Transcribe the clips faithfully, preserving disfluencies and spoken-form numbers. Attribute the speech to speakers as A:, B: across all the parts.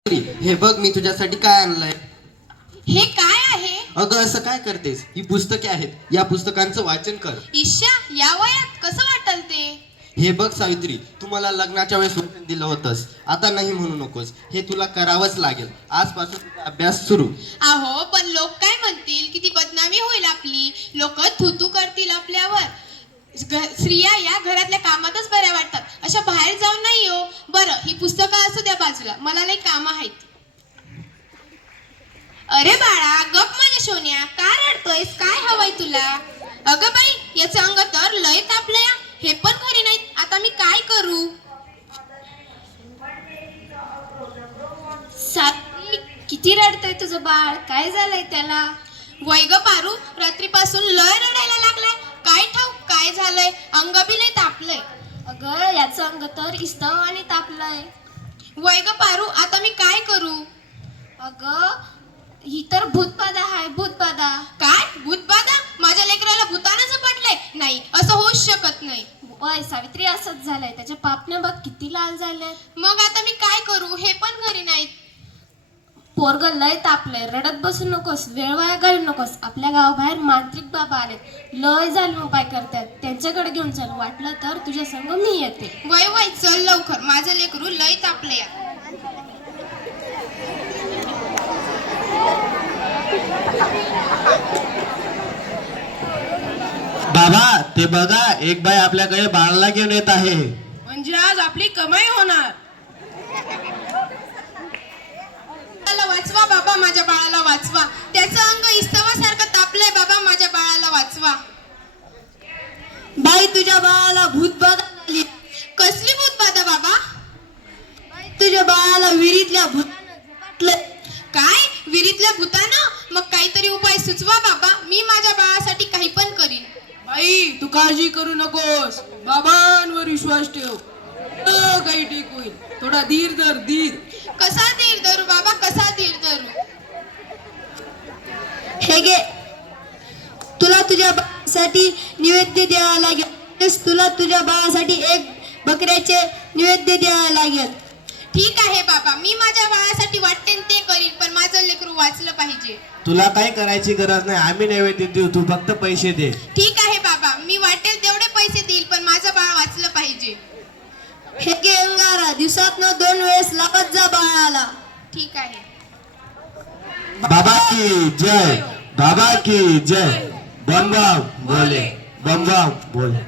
A: हे बघ मी तुझ्यासाठी काय आणलंय.
B: हे काय आहे?
A: अगं असं काय करतेस, ही पुस्तके आहेत, या पुस्तकांचं वाचन कर.
B: ईशा, या वयात कसं वाटल ते?
A: हे बघ सावित्री, तू मला लग्नाच्या वेळेस वचन दिलं होतंस, आता नाही म्हणू नकोस, हे तुला करावंच लागेल. आजपासून तुझा अभ्यास सुरू.
B: अहो पण लोक काय म्हणतील, किती बदनामी होईल आपली, लोक थुतू करतील आपल्यावर. घ- स्त्रिया या घरातल्या कामातच बऱ्या वाटतात, अशा बाहेर जाऊन नाही हो. बरं, ही पुस्तकं असू द्या बाजूला, मला लई काम आहेत. अरे बाळा, गप माझ्या सोन्या, का रडतोयस? काय हवंय तुला? अगं बाई, याचं अंग तर लय तापलंय, हे पण घरी नाहीत, आता मी काय करू?
C: सात्विक, किती रडतंय तुझं बाळ? काय झालंय त्याला?
B: वय ग पारू, रात्रीपासून लय रडायला लागलाय, काय ठाऊक काय झालंय, अंग बी लय तापलंय.
C: अगं याचं अंग तर इस्तव आणि तापलंय.
B: वय ग पारू, आता मी काय करू?
C: अगं ही तर भूतबाधा आहे, भूतबाधा.
B: काय भूतबाधा? माझ्या लेकराला भूतानं झपटलंय? नाही, असं होऊच शकत नाही.
C: वय सावित्री, असंच झालंय, त्याच्या पापण्या बघ किती लाल झाल्या.
B: मग आता मी काय करू? हे पण घरी नाहीत.
C: पोरग लय तापलंय, रडत बसू नकोस, वेळ वाया घालू नकोस. आपल्या गावाबाहेर मांत्रिक बाबा आलेत, लय झाले उपाय करतात, त्यांच्याकडे घेऊन चल. वाटलं तर तुझ्या संग मी येते.
B: वय वय, चल लवकर, माझं लेकरू लय तापलंय.
D: बाबा, ते बघा, एक बाई आपल्याकडे बाळाला घेऊन येत आहे.
E: म्हणजे आज आपली कमाई होणार.
B: बाळाला वाचवा बाबा, माझ्या बाळाला वाचवा, त्याचं अंग इस्तवासारखं तापलंय बाबा, माझ्या बाळाला वाचवा.
F: बाई, तुझ्या बाळाला भूतबाधा झाली.
B: कसली भूतबाधा बाबा?
F: तुझ्या बाळाला विहिरीतल्या भूतानं झपाटलंय.
B: काय, विहिरीतल्या भूतानं? मग काहीतरी उपाय सुचवा बाबा, मी माझ्या बाळासाठी काही पण करीन.
E: बाई, तू काळजी करू नकोस, बाबांवर विश्वास ठेव, सगळं काही ठीक होईल. थोडा धीर धर, धीर.
B: कसा धीर धरू बाबा, कसा धीर धरू?
F: हे घे, तुला तुझ्या बाळासाठी निवेद्य द्यावा लागेल. तुला तुझ्या बाळासाठी एक बकऱ्याचे निवेद्य द्यावा लागेल.
B: ठीक आहे बाबा, मी माझ्या बाळासाठी वाटते ते करीन, पण माझं लेकरू वाचलं पाहिजे.
D: तुला काय करायची गरज नाही, आम्ही नैवेद्य देऊ, तू फक्त पैसे दे.
B: ठीक आहे बाबा, मी वाटेल तेवढे पैसे देईल, पण माझं बाळ वाचलं पाहिजे.
F: हे घे अंगारा, दिवसातनं दोन वेळेस लावत जा बाळाला.
B: ठीक आहे.
D: बाबा की जय, बाबा की जय. बम बम बोले, बम बम बोले.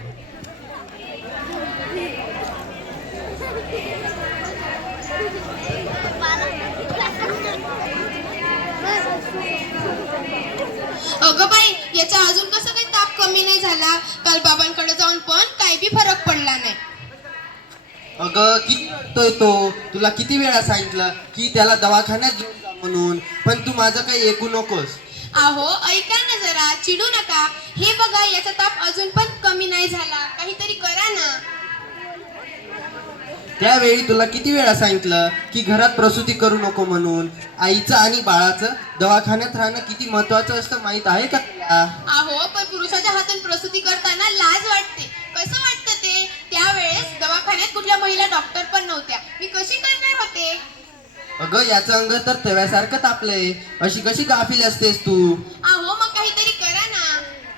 B: अगं बाई, याचा अजून कसं काही ताप कमी नाही झाला, काल बाबांकडे जाऊन पण काही बी फरक पडला नाही.
A: अगं किती रडतोय तो, तुला किती वेळा सांगितलं की त्याला दवाखान्यात घेऊन जा म्हणून, पण तू माझं काही ऐकू नकोस.
B: अहो ऐका ना जरा, चिडू नका. हे बघा, याचा ताप अजून पण कमी नाही झाला, काहीतरी करा ना.
A: त्यावेळी तुला किती वेळा सांगितलं की घरात प्रसूती करू नको म्हणून. आईचं आणि बाळाचं दवाखान्यात राहणं किती महत्वाचं असतं माहित आहे का तुला?
B: अहो पण पुरुषाच्या हातून प्रसूती करताना लाज वाटते. कसं वाटतं ते? त्यावेळेस दवाखान्यात कुठल्या महिला डॉक्टर पण नव्हत्या, मी कशी करणार होते?
A: अगं याचं अंग तर तव्यासारखं तापलंय, अशी कशी गाफील असतेस तू?
B: अहो मग काहीतरी करा ना.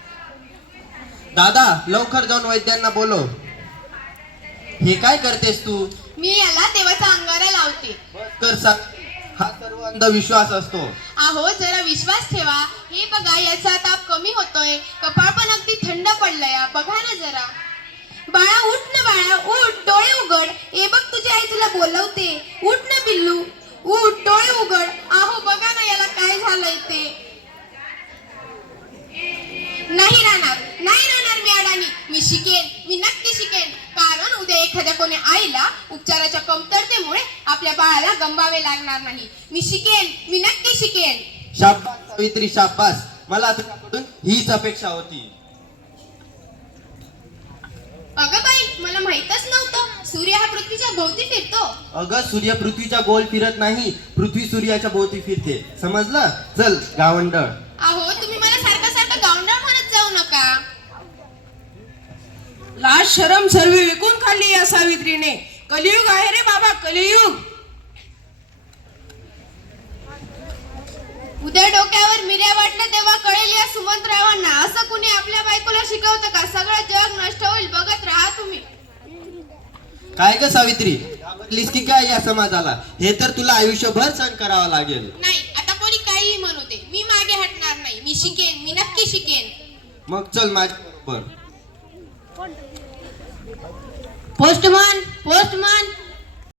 A: दादा, लवकर जाऊन वैद्यांना बोलव. हे काय करतेस तू?
B: मी याला देवाचा अंगारा लावते.
A: कर सांग, हा सर्व अंधविश्वास असतो.
B: अहो जरा विश्वास ठेवा. हे बघा, याचा ताप कमी होतोय, कपाळ पण अगदी थंड पडलंय, बघा ना जरा. बाळा उठ ना बाळा, उठ, डोळे उघड. हे बघ तुझी आई तुला बोलवते, उठ ना पिल्लू, उठ, डोळे उघड. अहो बघा ना याला काय झालंय ते. नाही राहणार, नाही राहणार मी अडाणी, मी शिकेन, मी नक्की शिकेन. कारण उद्या एखाद्या कोणी आईला उपचाराच्या कमतरतेमुळे आपल्या बाळाला गमवावे लागणार नाही. मी शिकेन, मी नक्की शिकेन.
A: शाब्बास सावित्री, शाब्बास. मला तुझ्याकडून हीच अपेक्षा होती.
B: अगं बाई, मला माहीतच नव्हतं सूर्य हा पृथ्वीच्या भोवती फिरतो.
A: अगं सूर्य पृथ्वीच्या गोल फिरत नाही, पृथ्वी सूर्याच्या भोवती फिरते, समजलं? चल गावंडळ.
B: अहो तुम्ही मला सारखं सारखं गावंढळ म्हणत जाऊ नका.
E: लाज शरम सर्व विकून खाल्ली या सावित्रीने. कलियुग आहे रे बाबा, कलियुग.
B: उद्या डोक्यावर मिऱ्या वाटलं तेव्हा कळेल या सुमंतरावांना. असं कुणी आपल्या बायकोला शिकवतं का? सगळं जग नष्ट होईल, बघत राहा तुम्ही.
A: काय ग सावित्री, घाबरलीस की काय या समाजाला? हे तर तुला आयुष्यभर सहन करावं लागेल.
B: नाही, आता कोणी काही म्हणू दे, मी मागे हटणार नाही. मी शिकेन, मी नक्की शिकेन.
A: मग चल माझ्या बरोबर.
F: Postman postman